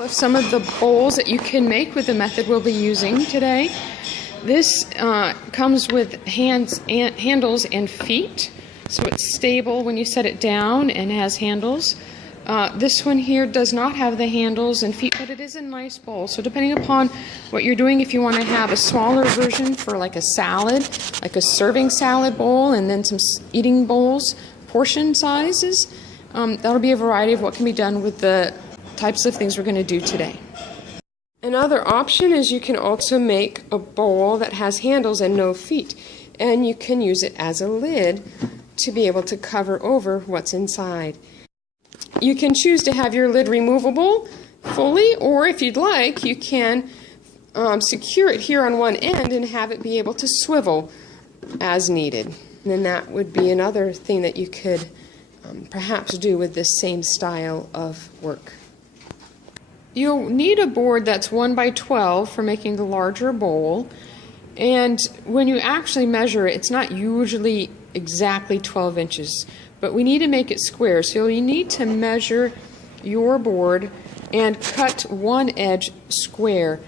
Of some of the bowls that you can make with the method we'll be using today. This comes with handles and feet, so it's stable when you set it down and has handles. This one here does not have the handles and feet, but it is a nice bowl. So depending upon what you're doing, if you want to have a smaller version for like a salad, like a serving salad bowl, and then some eating bowls, portion sizes, that'll be a variety of what can be done with the types of things we're going to do today. Another option is you can also make a bowl that has handles and no feet, and you can use it as a lid to be able to cover over what's inside. You can choose to have your lid removable fully, or if you'd like, you can secure it here on one end and have it be able to swivel as needed. And then that would be another thing that you could perhaps do with this same style of work. You'll need a board that's 1 by 12 for making the larger bowl, and when you actually measure it, it's not usually exactly 12 inches, but we need to make it square, so you need to measure your board and cut one edge square.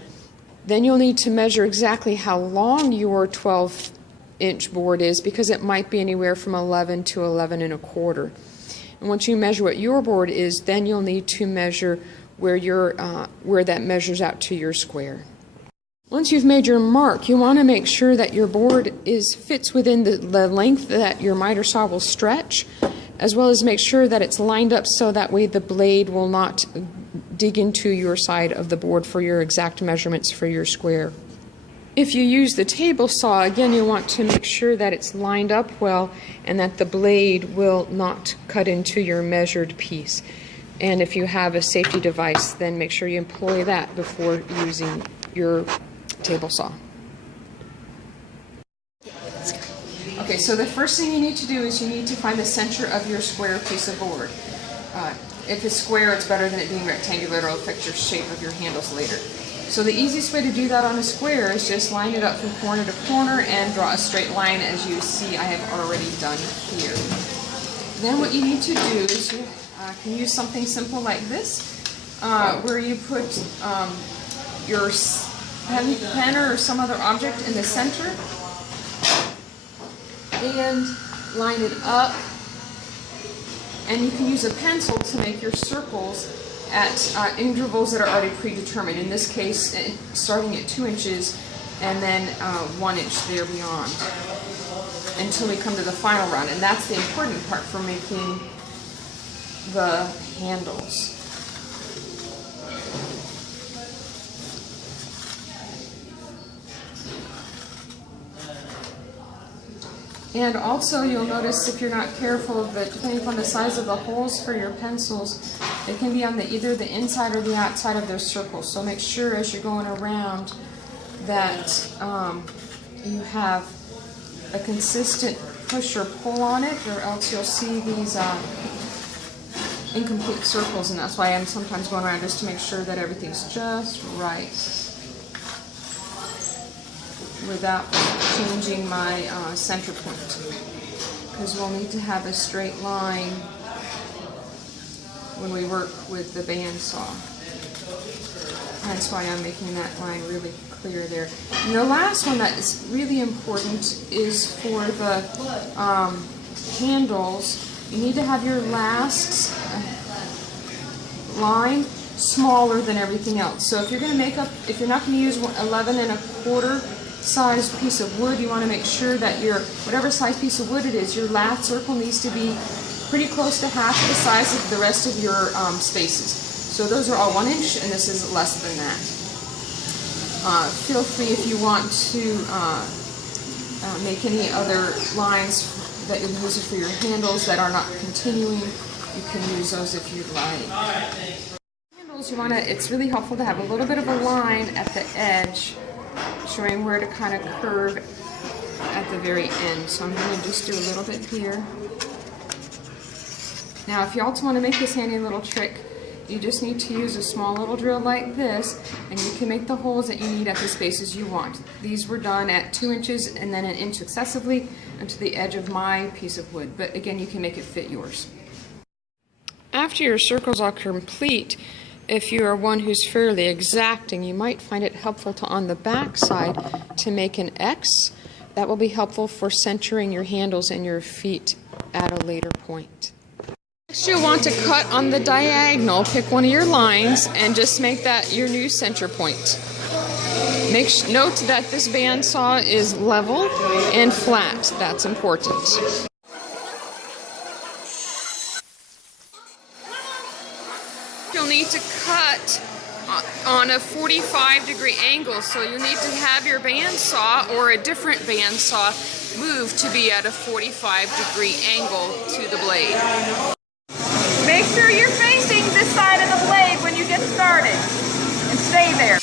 Then you'll need to measure exactly how long your 12-inch board is, because it might be anywhere from 11 to 11 1/4. And once you measure what your board is, then you'll need to measure where that measures out to your square. Once you've made your mark, you want to make sure that your board fits within the length that your miter saw will stretch, as well as make sure that it's lined up so that way the blade will not dig into your side of the board for your exact measurements for your square. If you use the table saw, again, you want to make sure that it's lined up well and that the blade will not cut into your measured piece. And if you have a safety device, then make sure you employ that before using your table saw. Okay, so the first thing you need to do is you need to find the center of your square piece of board. If it's square, it's better than it being rectangular. It'll affect your shape of your handles later. So the easiest way to do that on a square is just line it up from corner to corner and draw a straight line, as you see I have already done here. Then what you need to do is you can use something simple like this, where you put your pen or some other object in the center and line it up. And you can use a pencil to make your circles at intervals that are already predetermined. In this case, starting at 2 inches and then 1 inch there beyond, until we come to the final round. And that's the important part for making the handles. And also you'll notice, if you're not careful, that depending upon the size of the holes for your pencils, they can be on either the inside or the outside of their circles. So make sure as you're going around that you have a consistent push or pull on it, or else you'll see these incomplete circles, and that's why I'm sometimes going around just to make sure that everything's just right without changing my center point, because we'll need to have a straight line when we work with the bandsaw. That's why I'm making that line really clear there. And the last one that is really important is for the handles. You need to have your last line smaller than everything else. So if you're going to if you're not going to use 11 1/4 size piece of wood, you want to make sure that whatever size piece of wood it is, your last circle needs to be pretty close to half the size of the rest of your spaces. So those are all 1 inch, and this is less than that. Feel free, if you want to make any other lines that you'll use for your handles that are not continuing, you can use those if you'd like. Handles, it's really helpful to have a little bit of a line at the edge, showing where to kind of curve at the very end. So I'm going to just do a little bit here. Now, if you also want to make this handy little trick, you just need to use a small little drill like this, and you can make the holes that you need at the spaces you want. These were done at 2 inches and then 1 inch successively into the edge of my piece of wood, but again, you can make it fit yours. After your circles are complete, If you are one who's fairly exacting, you might find it helpful to, on the back side, to make an X. That will be helpful for centering your handles and your feet at a later point. Next, you'll want to cut on the diagonal. Pick one of your lines and just make that your new center point. Note that this bandsaw is level and flat. That's important. You'll need to cut on a 45-degree angle, so you need to have your bandsaw or a different bandsaw move to be at a 45-degree angle to the blade. Make sure you're facing this side of the blade when you get started, and stay there.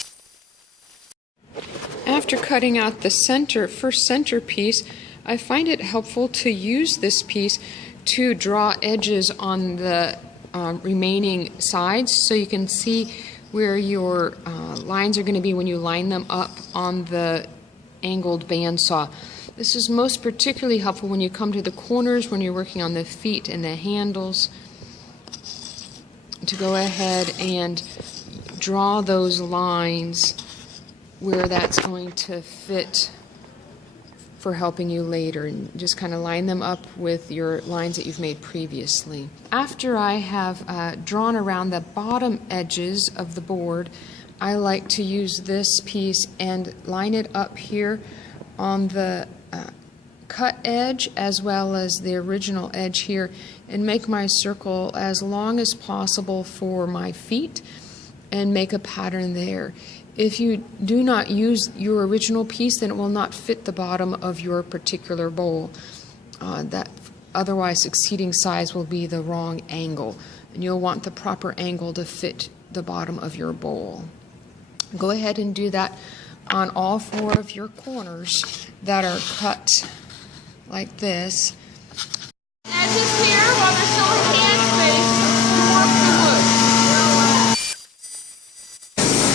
After cutting out the first center piece, I find it helpful to use this piece to draw edges on the remaining sides, so you can see where your lines are going to be when you line them up on the angled bandsaw. This is most particularly helpful when you come to the corners, when you're working on the feet and the handles, to go ahead and draw those lines where that's going to fit for helping you later, and just kind of line them up with your lines that you've made previously. After I have drawn around the bottom edges of the board, I like to use this piece and line it up here on the cut edge as well as the original edge here, and make my circle as long as possible for my feet and make a pattern there. If you do not use your original piece, then it will not fit the bottom of your particular bowl. That otherwise succeeding size will be the wrong angle, and you'll want the proper angle to fit the bottom of your bowl. Go ahead and do that on all four of your corners that are cut like this. Edges here, while there's still a hand space, you work the wood.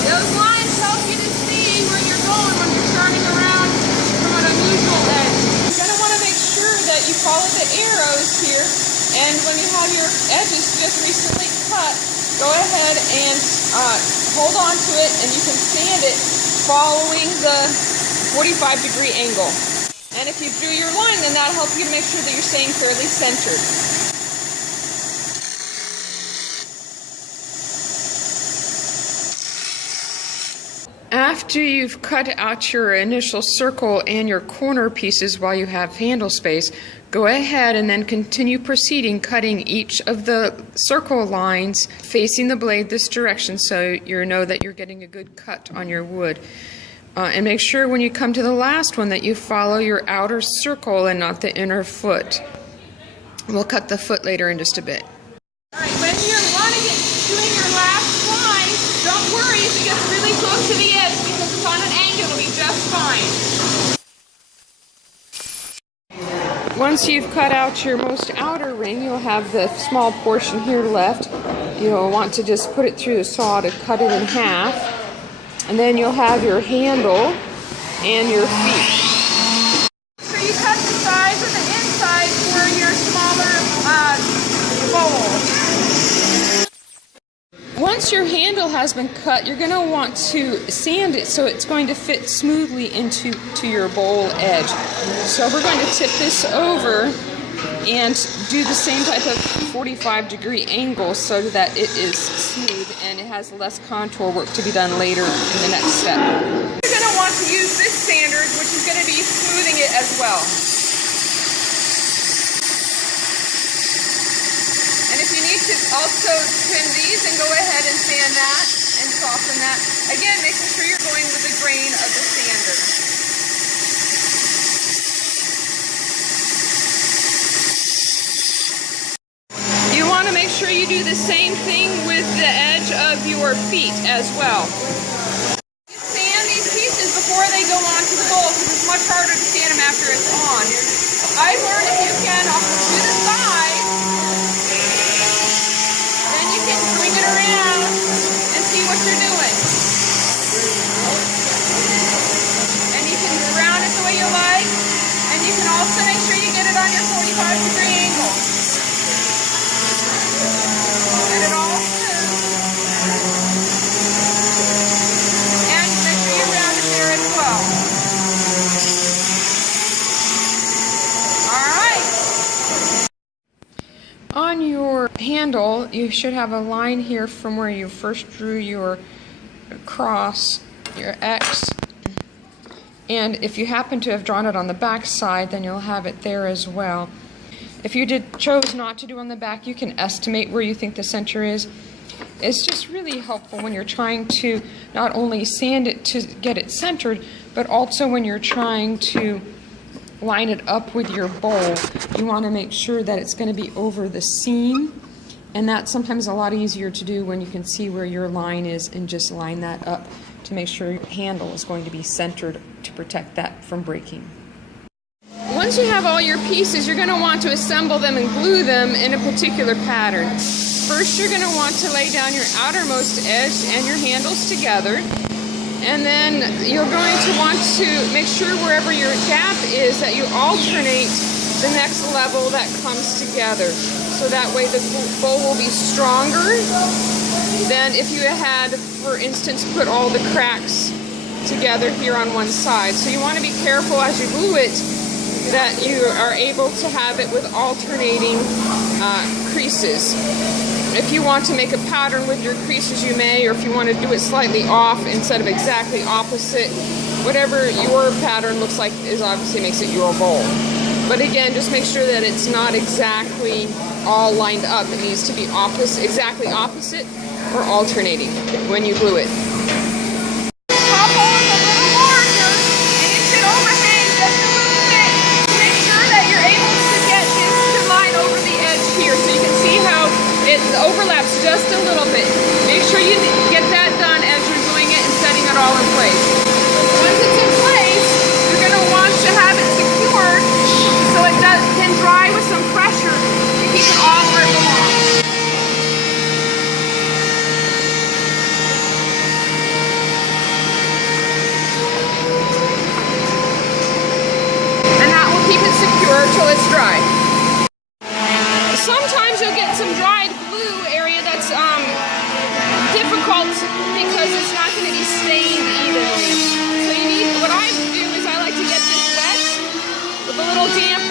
Those lines help you to see where you're going when you're starting around from an unusual edge. You're going to want to make sure that you follow the arrows here, and when you have your edges just recently cut, go ahead and hold on to it, and you can sand it following the 45-degree angle. And if you drew your line, then that'll help you to make sure that you're staying fairly centered. After you've cut out your initial circle and your corner pieces while you have handle space, go ahead and then continue proceeding, cutting each of the circle lines facing the blade this direction, so you know that you're getting a good cut on your wood. And make sure when you come to the last one that you follow your outer circle and not the inner foot. We'll cut the foot later in just a bit. All right, when you're doing your last line, don't worry if it gets really close to the edge, because it's on an angle, it'll be just fine. Once you've cut out your most outer ring, you'll have the small portion here left. You'll want to just put it through the saw to cut it in half. And then you'll have your handle and your feet. So you cut the sides and the inside for your smaller bowl. Once your handle has been cut, you're going to want to sand it so it's going to fit smoothly into your bowl edge. So we're going to tip this over and do the same type of 45-degree angle so that it is smooth and it has less contour work to be done later in the next step. You're going to want to use this sander, which is going to be smoothing it as well. And if you need to also trim these, then go ahead and sand that and soften that. Again, making sure you're going with the grain of the sander. Make sure you do the same thing with the edge of your feet as well. Sand these pieces before they go onto the bowl, because it's much harder to sand them after it's on. I've learned if you can do the side, then you can swing it around and see what you're doing. And you can round it the way you like, and you can also make sure you get it on your 45-degree angle. Get it all smooth. On your handle, you should have a line here from where you first drew your cross, your X. And if you happen to have drawn it on the back side, then you'll have it there as well. If you chose not to do on the back, you can estimate where you think the center is. It's just really helpful when you're trying to not only sand it to get it centered, but also when you're trying to line it up with your bowl. You want to make sure that it's going to be over the seam, and that's sometimes a lot easier to do when you can see where your line is and just line that up to make sure your handle is going to be centered to protect that from breaking. Once you have all your pieces, you're going to want to assemble them and glue them in a particular pattern. First, you're going to want to lay down your outermost edge and your handles together. And then you're going to want to make sure wherever your gap is that you alternate the next level that comes together. So that way the bowl will be stronger than if you had, for instance, put all the cracks together here on one side. So you want to be careful as you glue it that you are able to have it with alternating creases. If you want to make a pattern with your creases, you may, or if you want to do it slightly off instead of exactly opposite, whatever your pattern looks like is obviously makes it your bowl. But again, just make sure that it's not exactly all lined up. It needs to be exactly opposite or alternating when you glue it. Top hole is a little larger, and it should overhang just a little bit to make sure that you're able to get this to line over the edge here, so you can see how it overlaps just a little bit. Make sure you get that done as you're doing it and setting it all in place. Once it's in place, you're going to want to have it secured so it can dry with some pressure to keep it all where it belongs. And that will keep it secure till it's dry. Sometimes you'll get some dried glue area that's difficult because it's not going to be stained evenly. So you need, what I do is I like to get this wet with a little damp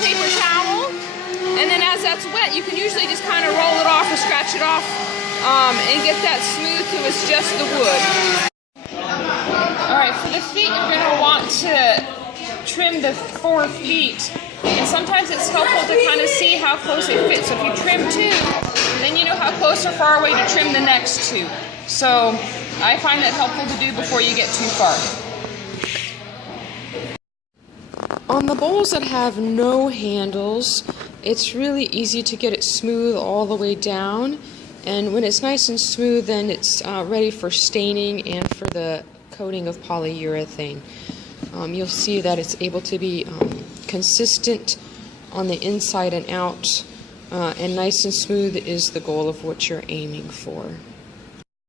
paper towel, and then as that's wet, you can usually just kind of roll it off or scratch it off and get that smooth till it's just the wood. Alright, for the feet, you're going to want to trim the 4 feet. And sometimes it's helpful to kind of see how close it fits. So if you trim 2, then you know how close or far away to trim the next 2. So I find that helpful to do before you get too far. On the bowls that have no handles, it's really easy to get it smooth all the way down. And when it's nice and smooth, then it's ready for staining and for the coating of polyurethane. You'll see that it's able to be consistent on the inside and out, and nice and smooth is the goal of what you're aiming for.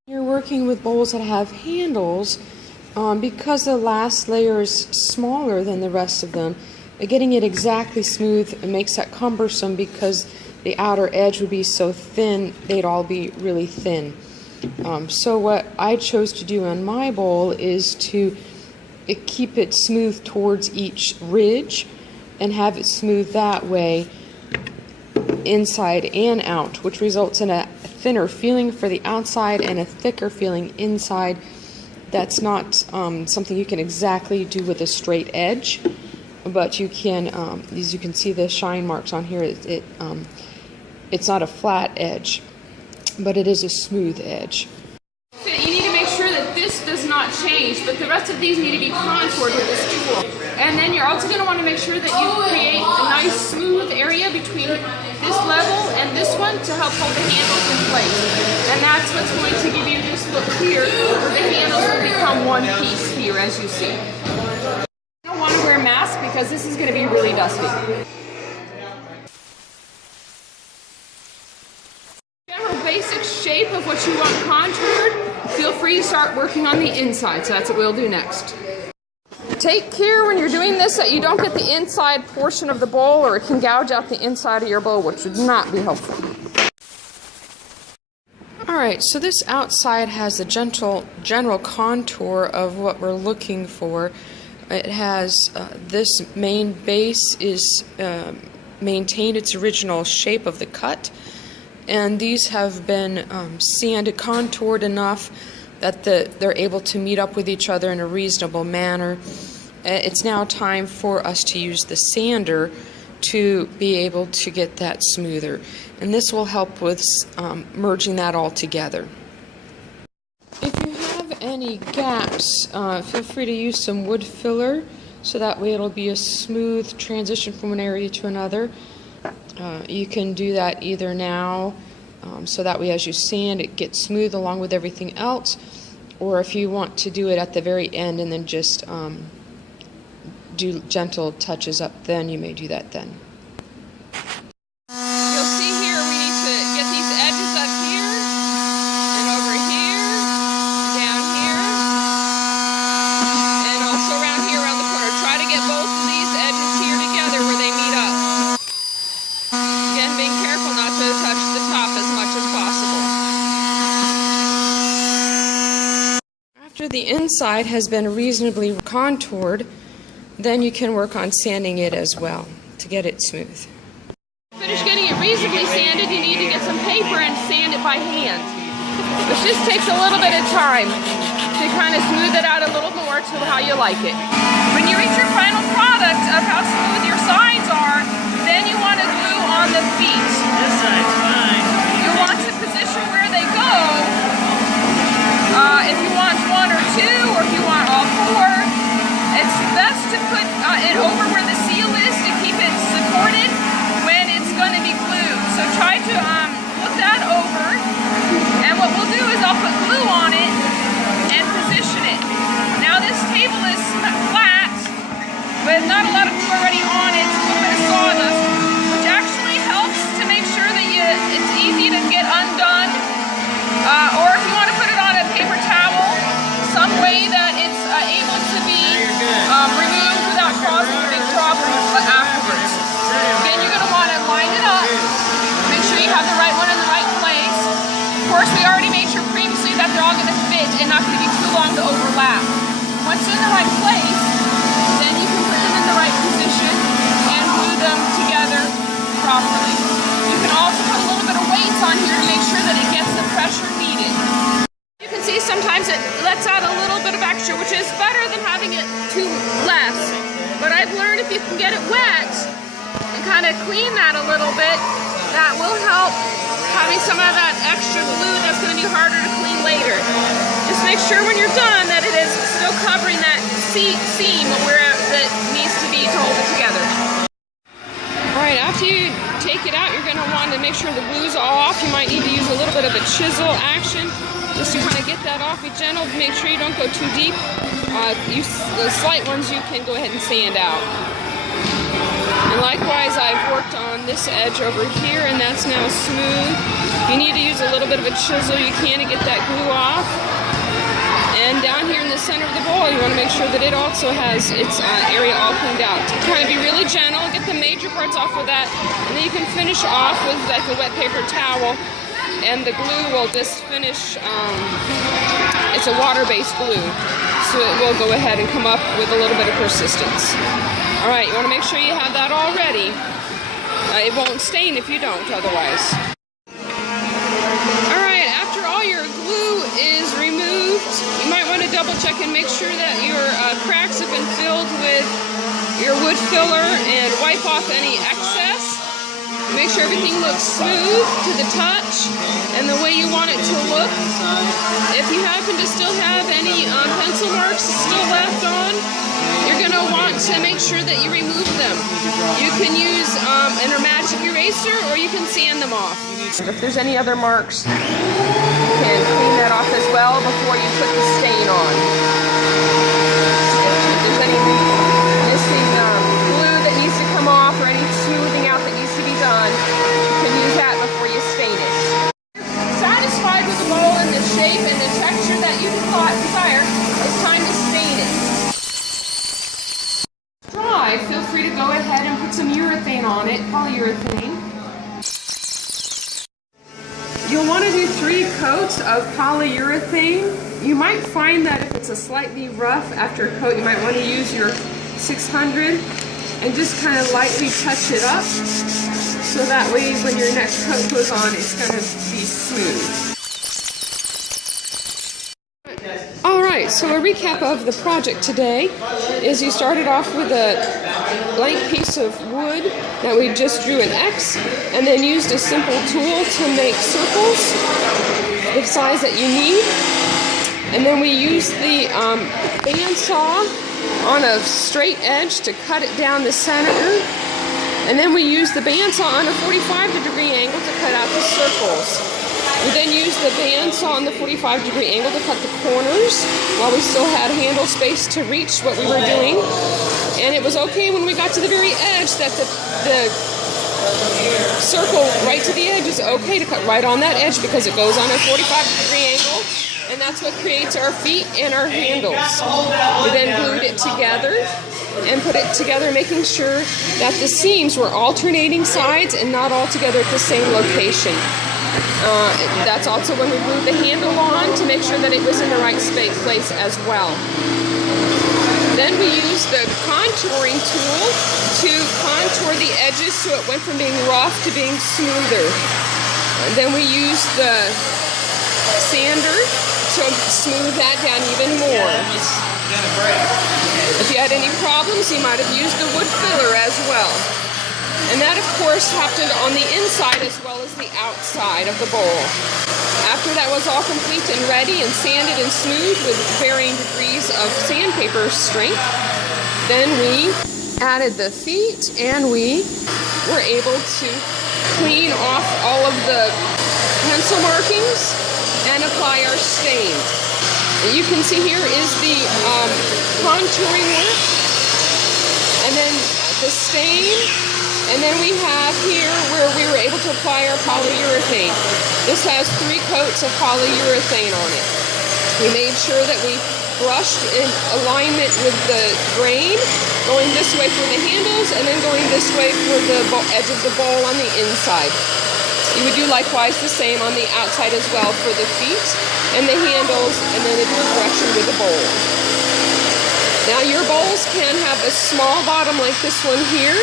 You're working with bowls that have handles, because the last layer is smaller than the rest of them, getting it exactly smooth makes that cumbersome because the outer edge would be so thin, they'd all be really thin. So what I chose to do on my bowl is to keep it smooth towards each ridge and have it smooth that way inside and out, which results in a thinner feeling for the outside and a thicker feeling inside. That's not something you can exactly do with a straight edge, but you can, as you can see the shine marks on here, it's not a flat edge, but it is a smooth edge. You need to make sure that this does not change, but the rest of these need to be contoured with this tool. And then you're also going to want to make sure that you create a nice smooth area between this level and this one to help hold the handles in place. And that's what's going to give you this look here, where the handles will become one piece here, as you see. You don't want to wear a mask because this is going to be really dusty. General basic shape of what you want contoured, feel free to start working on the inside, so that's what we'll do next. Take care when you're doing this that you don't get the inside portion of the bowl, or it can gouge out the inside of your bowl, which would not be helpful. Alright, so this outside has a general contour of what we're looking for. It has this main base is maintain its original shape of the cut. And these have been sanded, contoured enough that they're able to meet up with each other in a reasonable manner. It's now time for us to use the sander to be able to get that smoother. And this will help with merging that all together. If you have any gaps, feel free to use some wood filler so that way it'll be a smooth transition from one area to another. You can do that either now, so that way as you sand it gets smooth along with everything else, or if you want to do it at the very end and then just do gentle touches up, then you may do that then. You'll see here we need to get these edges up here and over here, down here, and also around here around the corner. Try to get both of these edges here together where they meet up. Again, being careful not to touch the top as much as possible. After the inside has been reasonably contoured, then you can work on sanding it as well to get it smooth. Finish getting it reasonably sanded, you need to get some paper and sand it by hand. Which just takes a little bit of time to kind of smooth it out a little more to how you like it. When you reach your final product of how smooth your sides are, then you want to glue on the feet. This side's fine. You want to position where they go. If you want one or two, or if you want all four, it's best to put it over where the seal is to keep it supported when it's going to be glued. So try to look that over, and what we'll do is I'll put glue on it and position it. Now this table is flat, but not a lot of glue already on it, a little bit of sawdust, which actually helps to make sure that it's easy to get undone, or if you want to put it on a paper towel, some way that it's able to be removed without causing a big problem afterwards. Again, you're going to want to line it up, make sure you have the right one in the right place. Of course, we already made sure previously that they're all going to fit and not going to be too long to overlap. Once they're in the right place, then you can put them in the right position and glue them together properly. You can also put a little bit of weights on here to make sure that it gets the pressure needed. You can see sometimes it lets out a little bit of extra, which is better than having it too less. But I've learned if you can get it wet and kind of clean that a little bit, that will help having some of that extra glue that's going to be harder to clean later. Just make sure when you're done that it is still covering that seam where it needs to be to hold it together. Alright, after you take it out, you're going to want to make sure the glue's off. You might need to use a little bit of a chisel action just to kind of get that off. Be gentle, make sure you don't go too deep. The slight ones you can go ahead and sand out. And likewise, I've worked on this edge over here, and that's now smooth. You need to use a little bit of a chisel you can to get that glue off. And down here in the center of the bowl, you want to make sure that it also has its area all cleaned out. Try to be really gentle, get the major parts off with that, and then you can finish off with like a wet paper towel, and the glue will just finish, it's a water-based glue, so it will go ahead and come up with a little bit of persistence. Alright, you want to make sure you have that all ready. It won't stain if you don't otherwise. Alright, after all your glue is removed, you might want to double check and make sure that your cracks have been filled with your wood filler and wipe off any excess. Make sure everything looks smooth to the touch and the way you want it to look. If you happen to still have any pencil marks still left on, you're going to want to make sure that you remove them. You can use an magic eraser, or you can sand them off. If there's any other marks, you can clean that off as well before you put the stain on. If there's any missing glue that needs to come off, or any smoothing out that needs to be done, you can use that before you stain it. Satisfied with the bowl and the shape and the texture that you desire, it's time to stain it. Dry, feel free to go ahead and put some urethane on it, polyurethane. You'll want to do 3 coats of polyurethane. You might find that if it's a slightly rough after a coat, you might want to use your 600. and just kind of lightly touch it up so that way when your next coat goes on, it's going to be smooth. Alright, so a recap of the project today is you started off with a blank piece of wood that we just drew an X and then used a simple tool to make circles the size that you need. And then we used the bandsaw on a straight edge to cut it down the center. And then we used the bandsaw on a 45-degree angle to cut out the circles. We then used the bandsaw on the 45-degree angle to cut the corners while we still had handle space to reach what we were doing. And it was okay when we got to the very edge that the circle right to the edge is okay to cut right on that edge because it goes on a 45-degree angle. And that's what creates our feet and our handles. We then glued it together and put it together, making sure that the seams were alternating sides and not all together at the same location. That's also when we glued the handle on to make sure that it was in the right place as well. Then we used the contouring tool to contour the edges so it went from being rough to being smoother. And then we used the sander to smooth that down even more. If you had any problems, you might have used the wood filler as well. And that, of course, happened on the inside as well as the outside of the bowl. After that was all complete and ready and sanded and smoothed with varying degrees of sandpaper strength, then we added the feet and we were able to clean off all of the pencil markings and apply our stain. You can see here is the contouring work, and then the stain, and then we have here where we were able to apply our polyurethane. This has 3 coats of polyurethane on it. We made sure that we brushed in alignment with the grain, going this way for the handles, and then going this way for the edge of the bowl on the inside. You would do likewise the same on the outside as well for the feet and the handles, and then the direction with the bowl. Now your bowls can have a small bottom like this one here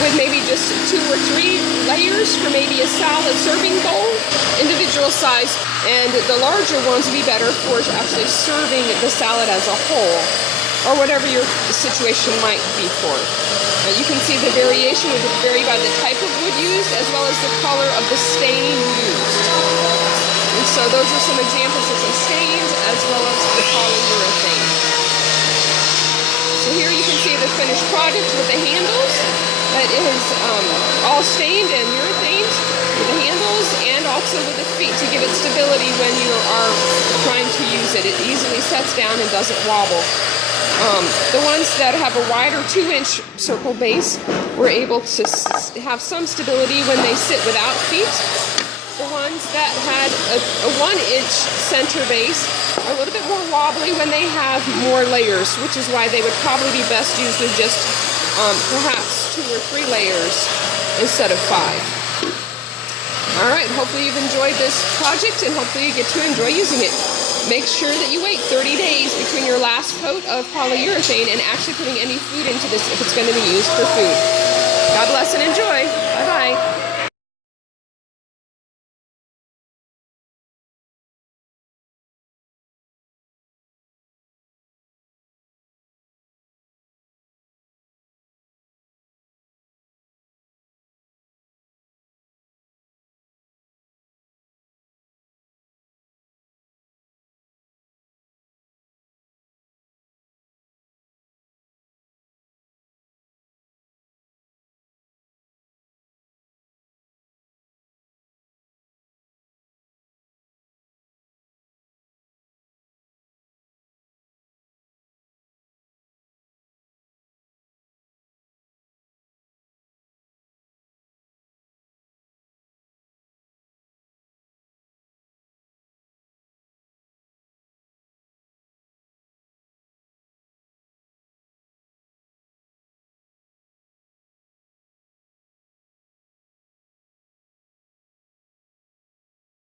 with maybe just 2 or 3 layers for maybe a salad serving bowl, individual size, and the larger ones would be better for actually serving the salad as a whole, or whatever your situation might be for. You can see the variation would vary by the type of wood used as well as the color of the stain used. And so those are some examples of some stains as well as the polyurethane. So here you can see the finished product with the handles. That is all stained and urethaned with the handles and also with the feet to give it stability when you are trying to use it. It easily sets down and doesn't wobble. The ones that have a wider 2-inch circle base were able to have some stability when they sit without feet. The ones that had a 1-inch center base are a little bit more wobbly when they have more layers, which is why they would probably be best used with just perhaps 2 or 3 layers instead of 5. Alright, hopefully you've enjoyed this project and hopefully you get to enjoy using it. Make sure that you wait 30 days between your last coat of polyurethane and actually putting any food into this if it's going to be used for food. God bless and enjoy.